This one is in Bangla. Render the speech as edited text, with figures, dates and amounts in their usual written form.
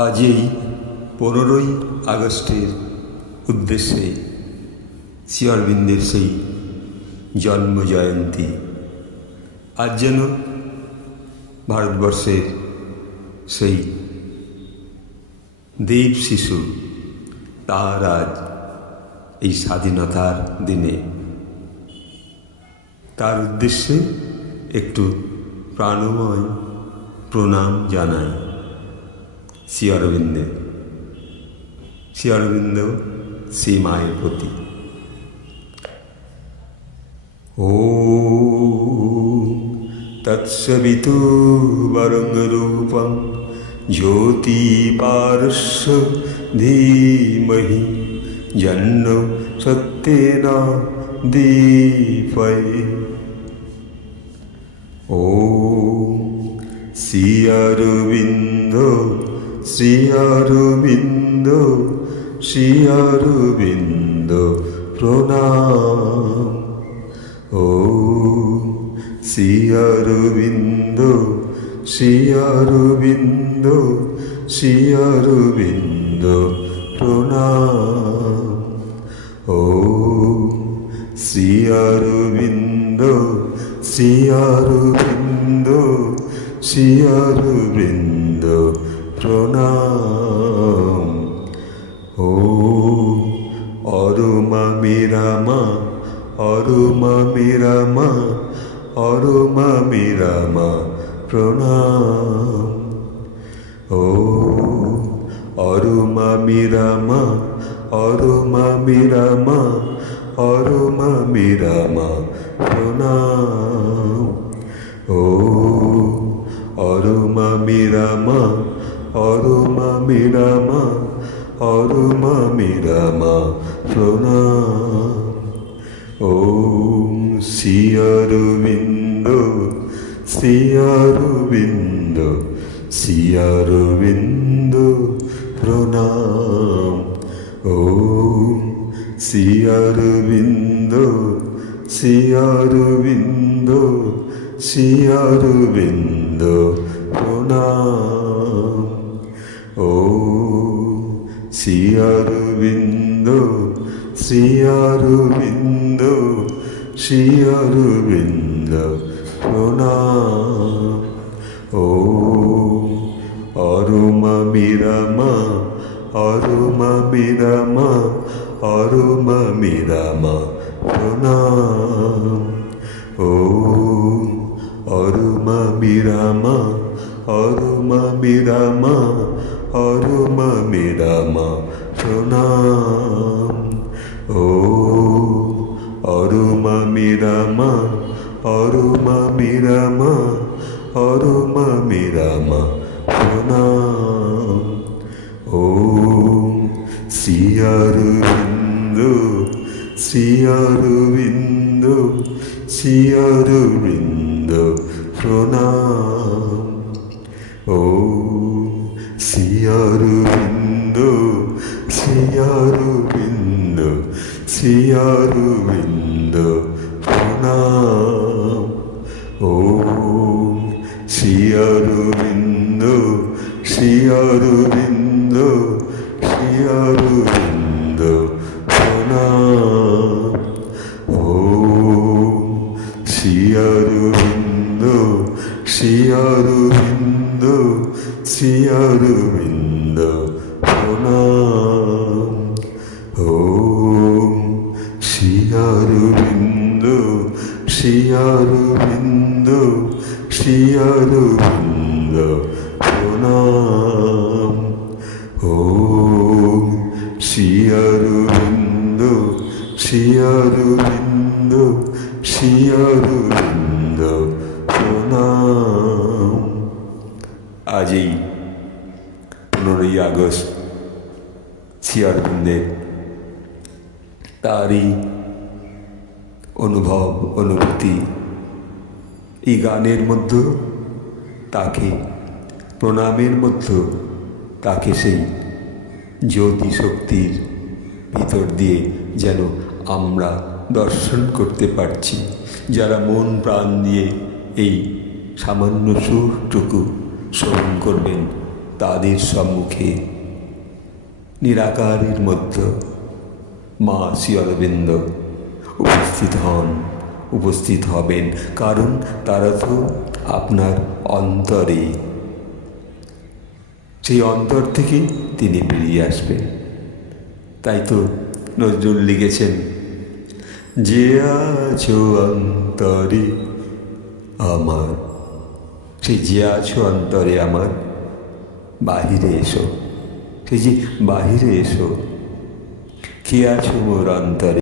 আজ এই 15ই আগস্টের উদ্দেশ্যে শ্রী অরবিন্দের সেই জন্মজয়ন্তী। আজ যেন ভারতবর্ষের সেই দেব শিশু, তার আজ এই স্বাধীনতার দিনে তার উদ্দেশ্যে একটু প্রাণময় প্রণাম জানাই শ্রী অরবিন্দের, শ্রী অরবিন্দ শ্রী মায়ের প্রতি। ওম তৎসবিতুর্বরেণ্যং রূপং জ্যোতি পারস্য ধীমহি তন্নো সত্যেন দীপয়তে। ওম শ্রী অরবিন্দ, শ্রী অরবিন্দ, শ্রী অরবিন্দ প্রণাম। ওম শ্রী অরবিন্দ, শ্রী অরবিন্দ, শ্রী অরবিন্দ প্রণাম। ওম শ্রী অরবিন্দ, শ্রী অরবিন্দ, শ্রী অরবিন্দ প্রণাম। ওম অরমা মেরা মা, অরমা মেরা মা, অরমা মেরা মা প্রণাম। ওম অরমা মেরা মা, অরমা মেরা মা, অরমা মেরা মা প্রণাম। ওম অরমা মেরা মা, অরমা মেরা মা, অরমা মেরা মা প্রণাম। ওম শ্রী অরবিন্দ, শ্রী অরবিন্দ, শ্রী অরবিন্দ প্রণাম। ওম শ্রী অরবিন্দ, শ্রী অরবিন্দ, শ্রী অরবিন্দ প্রণাম। ওম শ্রী অরবিন্দ, শ্রী অরবিন্দ, শ্রী অরবিন্দ প্রণাম। ওম অরমা মেরা মা, অরমা মেরা মা, অরমা মেরা মা প্রণাম। ওম অরমা মেরা মা, অরমা মেরা মা, অরমা মেরা মা প্রণাম। ওম অরমা মেরা মা, অরমা মেরা মা, অরমা মেরা মা প্রণাম। ওম শ্রী অরবিন্দ, শ্রী অরবিন্দ, শ্রী অরবিন্দ প্রণাম। ওম শ্রী অরবিন্দ, শ্রী অরবিন্দ, শ্রী অরবিন্দ প্রণাম। ওম শ্রী অরবিন্দ, শ্রী অরবিন্দ, শ্রী অরবিন্দ প্রণাম। ওম শ্রী অরবিন্দ, শ্রী অরবিন্দ, শ্রী অরবিন্দ প্রণাম। ওম শ্রী অরবিন্দ, শ্রী অরবিন্দ, শ্রী অরবিন্দ প্রণাম। ওম শ্রী অরবিন্দ, শ্রী অরবিন্দ, শ্রী অরবিন্দ প্রণাম। আজ এই 15ই আগস্ট শ্রী অরবিন্দের তারই অনুভব, অনুভূতি এই গানের মধ্যে, তাকে প্রণামের মধ্যে তাকে সেই জ্যোতি শক্তির ভিতর দিয়ে যেন আমরা দর্শন করতে পারছি। যারা মন প্রাণ দিয়ে এই সামান্য সুরটুকু শ্রবণ করবেন, তাদের সম্মুখে নিরাকারের মধ্যে মা শ্রী অরবিন্দ উপস্থিত হবেন, কারণ তারা তো আপনার অন্তরে, সেই অন্তর থেকে তিনি বেরিয়ে আসবেন। তাই তো নজরুল লিখেছেন, যে আছো অন্তরে আমার, সেই যে আছো অন্তরে আমার, বাহিরে এসো। সেই যে বাহিরে এসো, কে আছো মোর অন্তরে।